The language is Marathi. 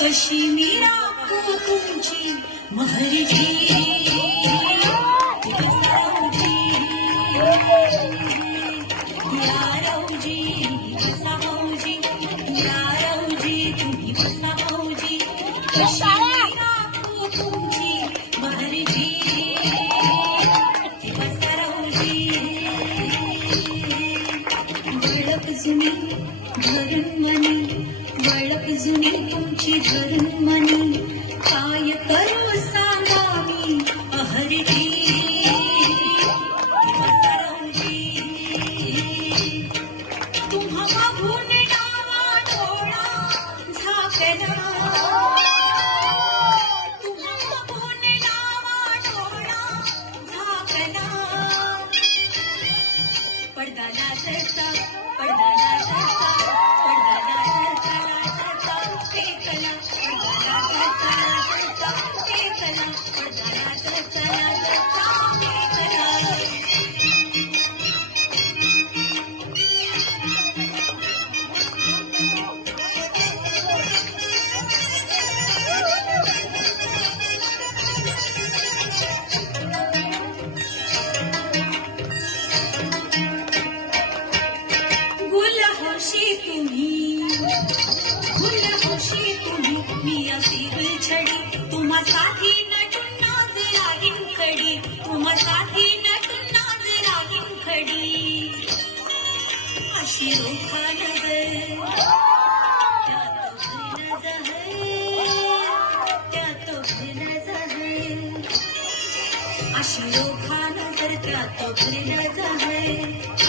कशी मी राखू तुमची महरजी बसावजी या रावजी बसावजी या रावजी तुम्ही बसावजी कशी मी राखू तुमची महरजी बसावजी वळप जुनी धरून मनी वळप जुनी तुमची धरून मनी काय करू सांगा मी अहरजी बसरावजी तुम्हा बघून डावा डोळा झाकला तुम्हा बघून डावा डोळा झाकला पडदा लाजता पडदा लाजता पडदा लाजता लाजता टेकला पडदा लाजता लाजता टेकला पडदा लाजता लाजता टेकला गुलहोशी तुम्ही मी अशी गुलछडी तुम्हा साठी नटून नाच राहीन खडी तुम्हा साठी नटून नाच राहीन खडी अशी रोखा नजर त्यात भरलं जहर अशी रोखा नजर त्यात भरलं जहर